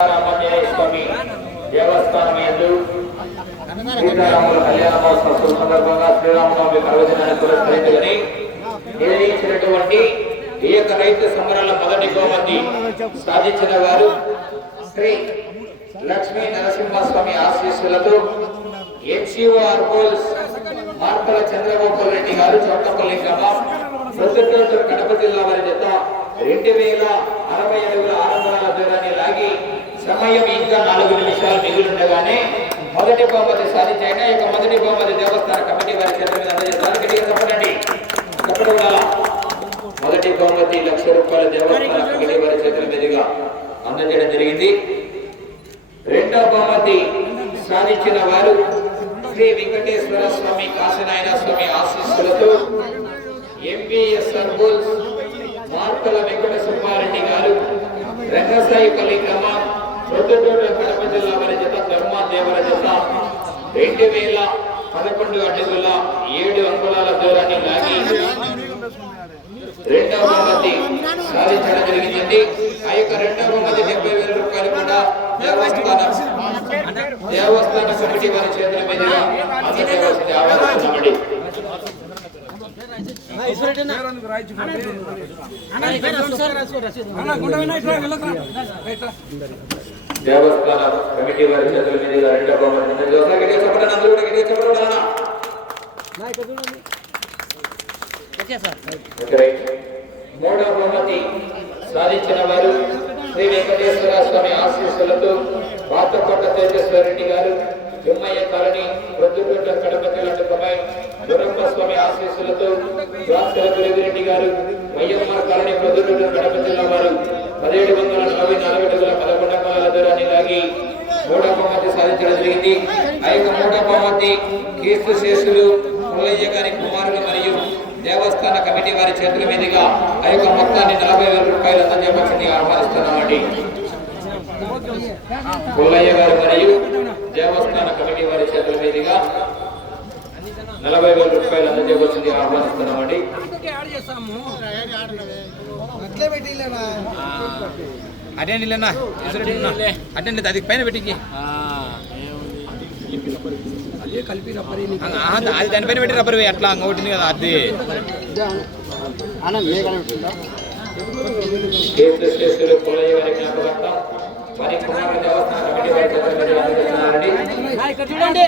స్వామి దేవస్థానం యందు సీతారాముల కళ్యాణ మహోత్సవం సందర్భంగా శ్రీరామనవమి పర్వదినాన్ని పురస్కరించుకొని నిర్వహించినటువంటి ఏక రైతు సంబరాల మొదటి బహుమతి సాధించిన వారు శ్రీ లక్ష్మీ నరసింహస్వామి ఆశీస్సులతో ఎన్సిఓ ఆర్పోల్స్ మార్తల చంద్రబాబు రెడ్డి గారు చౌటపల్లి గ్రామం ప్రొద్దుటూరు కడప జిల్లా వారి జత 2060 అడుగుల 600 దూరాన్ని లాగి సమయం ఇంకా 4 నిమిషాలు మిగిలిండగానే మొదటి బహుమతి సాధించాయిన ఇక మొదటి బహుమతి దేవస్థాన కమిటీ వారి చేతుల మీద అందజేస్తారు. గట్టిగా చెప్పండి. చెప్పడం వల్ల మొదటి బహుమతి ₹1,00,000 దేవస్థాన కమిటీ వారి చేతుల మీదుగా అందజేయడం జరిగింది. రెండవ బహుమతి సాధించిన వారు శ్రీ వెంకటేశ్వర స్వామి కాశీనారాయణ స్వామి ఆశీస్సులతో ఎంబీఎస్ సర్బుల్స్ మార్తల వెంకట సుబ్బారెడ్డి గారు రంగసాయిపల్లి గ్రామం ప్రొద్దుటూరు కడప జిల్లా వారి జత ధర్మాదేవర జత 2011 అడుగుల 7 అంగుళాల దూరాన్ని లాగి రెండవ బహుమతి సాధించడం జరిగిందండి. ఆ యొక్క రెండవ బహుమతి ₹70,000 కూడా దేవస్థాన కమిటీ వారి చేతుల మీదుగా అందజేయవలసింది ఆహ్వానిస్తున్నామండి. దేవస్థాన కమిటీ వారి చేతుల మీదుగా రెండవ బహుమతి మూడవ బహుమతి సాధించిన వారు శ్రీ వెంకటేశ్వర స్వామి ఆశీస్సులతో పాతకోట తేజేశ్వర రెడ్డి గారు తిమ్మయ్య కాలనీ ప్రొద్దుటూరు కడప జిల్లా గురప్ప స్వామి ఆశీస్సులతో రాష్ట్ర గురువిరెడ్డి గారు వైఎంఆర్ కాలనీ ప్రొద్దుటూరు కడప జిల్లా వారు 1744 అడుగుల 11 అంగుళాల దూరాన్ని లాగి మూడవ బహుమతి సాధించడం జరిగింది. ఆ యొక్క మూడవ బహుమతి కీర్తి శేషులు పుల్లయ్య గారి కుమారుడు మరియు దేవస్థాన కమిటీ వారి చేతుల మీదుగా ఆ యొక్క మొత్తాన్ని ₹40,000 అందజేయవలసింది ఆహ్వానిస్తున్నామండి. పుల్లయ్య గారు మరియు దేవస్థాన కమిటీ వారి చేతుల మీదుగా ₹40,000 అందజేయవలసింది ఆహ్వానిస్తున్నామండి. అటెండ్ అటెండ్ అది పైన పెట్టి అది దానిపైన పెట్టి రబ్బర్ అట్లా ఒకటి కదా అది చూడండి.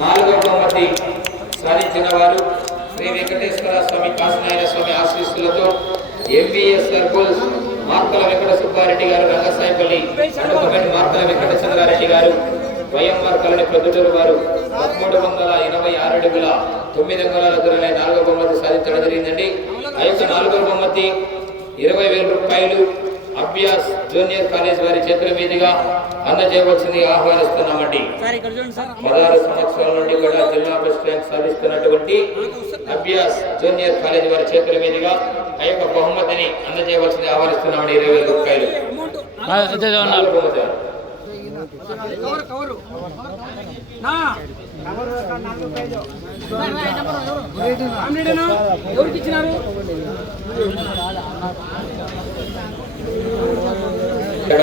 నాలుగవ బహుమతి సాధించిన వారు శ్రీ వెంకటేశ్వర స్వామి కాశీనారాయణ స్వామి ఆశీస్సులతో ఎంబీఎస్ సర్బుల్స్ మార్తల వెంకట సుబ్బారెడ్డి గారు రంగసాయిపల్లి మార్తల వెంకట చంద్రారెడ్డి గారు వైఎంఆర్ కాలనీ ప్రొద్దుటూరు వారు 1386 అడుగుల 9 అంగుళాల దూరాన్ని నాలుగవ బహుమతి సాధించడం జరిగిందండి. ఆ యొక్క నాలుగవ బహుమతి ₹20,000 అభ్యాస్ జూనియర్ కాలేజ్ వారి చేతుల మీదుగా అందజేయవలసింది ఆహ్వానిస్తున్నామండి. 16 సంవత్సరాల నుండి కూడా జిల్లా బెస్ట్ ర్యాంక్ సాధిస్తున్నటువంటి అభ్యాస్ జూనియర్ కాలేజ్ వారి చేతుల మీదుగా ఆ యొక్క బహుమతిని అందజేయవలసింది ఆహ్వానిస్తున్నామండి. ₹20,000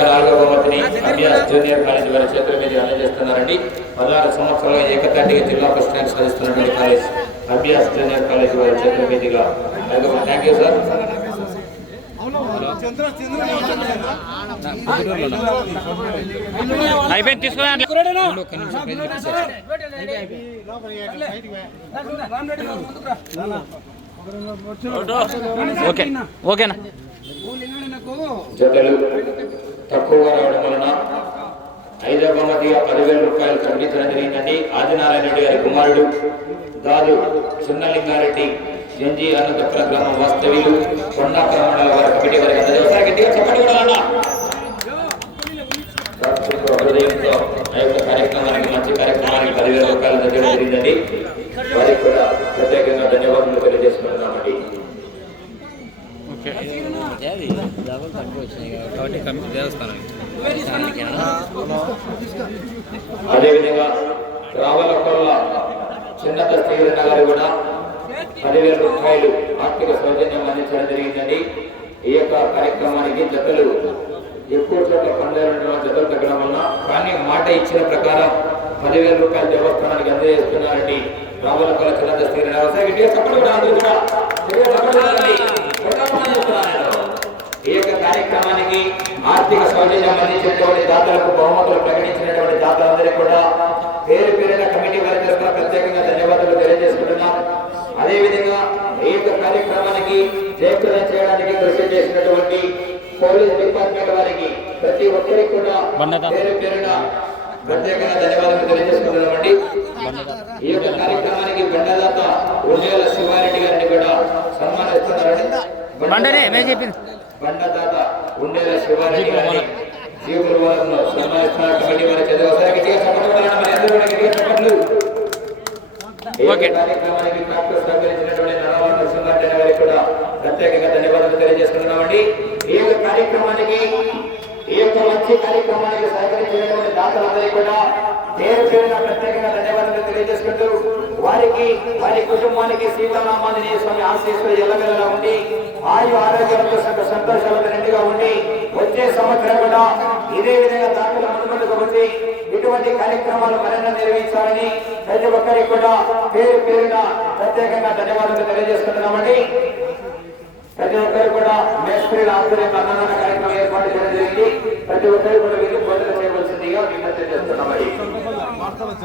నాలుగవ బహుమతిని అభ్యాస్ జూనియర్ కాలేజ్ వారి చేతుల మీద అందజేస్తున్నారండి. 16 సంవత్సరాలుగా ఏకతాటిగా జిల్లా ఫస్ట్ ర్యాంక్ సాధిస్తున్నటువంటి కాలేజ్ అభ్యాస్ జూనియర్ కాలేజ్ వారి చేతుల మీదుగా. Thank you sir. అయిపోయింది తీసుకోండి. ఓకేనా జతలు తక్కువగా రావడం వలన 5వ బహుమతిగా ₹10,000 ప్రకటించడం జరిగిందండి. ఆదినారాయణ రెడ్డి గారి కుమారుడు దాదు చిన్నలింగారెడ్డి ఎన్జీ అనంతపుర గ్రామం వాస్తవ్యులు కొండాపురం మండల వారి కమిటీ వారికి అందజేస్తారు. గట్టిగా చెప్పండి కూడా హృదయంతో ఆ యొక్క కార్యక్రమానికి మంచి కార్యక్రమానికి ₹10,000 అందజేయడం జరిగిందండి. వారికి కూడా ప్రత్యేకంగా ధన్యవాదాలు తెలియజేసుకుంటున్నామండి. అదేవిధంగా రావలకొల్ల చిన్న శ్రీరన్న గారు కూడా 10,000 రూపాయలు ఆర్థిక సౌజన్యం అందించడం జరిగిందండి. ఈ యొక్క కార్యక్రమానికి జతలు ఎక్కువ చోట్ల పండుగ జతలు తగ్గడం వల్ల కానీ మాట ఇచ్చిన ప్రకారం 10,000 రూపాయలు దేవస్థానానికి అందజేస్తున్నారండి. రావులపల్లి చిన్న స్థిర ఈ యొక్క కార్యక్రమానికి ఆర్థిక సౌజన్యం అందించినటువంటి దాతలకు బహుమతులు ప్రకటించినటువంటి దాతలందరికీ కూడా పేరు పేరున కమిటీ వారి తరఫున ప్రత్యేకంగా ధన్యవాదాలు తెలియజేసుకుంటున్నాం. అదేవిధంగా ఈ యొక్క కార్యక్రమానికి జయప్రదం చేయడానికి కృషి చేసినటువంటి పోలీస్ డిపార్ట్మెంట్ వారికి ప్రతి ఒక్కరికి కూడా పేరు పేరున ప్రత్యేకంగా ధన్యవాదాలు తెలియజేసుకుంటున్నామండి. ఈ యొక్క కార్యక్రమానికి బండదాత ఉండేల శివారెడ్డి గారిని కూడా సన్మానిస్తున్నారండి. బండదాత ఉండేల శివారెడ్డి గారిని జీవుల వారిని సన్మానిస్తున్నారు. కమిటీ వారి కార్యక్రమానికి డాక్టర్ సహకరించినటువంటి నరవాళ్ళ నరసింహారెడ్డి గారికి కూడా ప్రత్యేకంగా ధన్యవాదాలు తెలియజేసుకుంటున్నామండి. ఈ యొక్క కార్యక్రమానికి ఈ యొక్క మంచి కార్యక్రమానికి సహకరించినటువంటి దాతలందరికీ కూడా పేరు పేరున ప్రత్యేకంగా ధన్యవాదాలు తెలియజేసుకుంటూ వారికి వారి కుటుంబానికి సీతారామాంజనేయ స్వామి ఆశీస్సులు ఎల్లవెల్లలా ఉండి ఆయు ఆరోగ్యాలతో సంతోషాలతో నిండుగా ఉండి వచ్చే సంవత్సరం కూడా ఇదే విధంగా దాతల ముందుకు వచ్చి ఇటువంటి కార్యక్రమాలు మరెన్నో నిర్వహించాలని ప్రతి ఒక్కరికి కూడా పేరు పేరున ప్రత్యేకంగా ధన్యవాదాలు తెలియజేసుకుంటున్నామండి. ప్రతి ఒక్కరు కూడా మేస్త్రీల ఆధ్వర్యంలో అన్నదాన కార్యక్రమం ఏర్పాటు చేయడం జరిగింది. ప్రతి ఒక్కరు కూడా వీళ్ళు భోజనం చేయవలసిందిగా విజ్ఞప్తి చేస్తున్నామండి.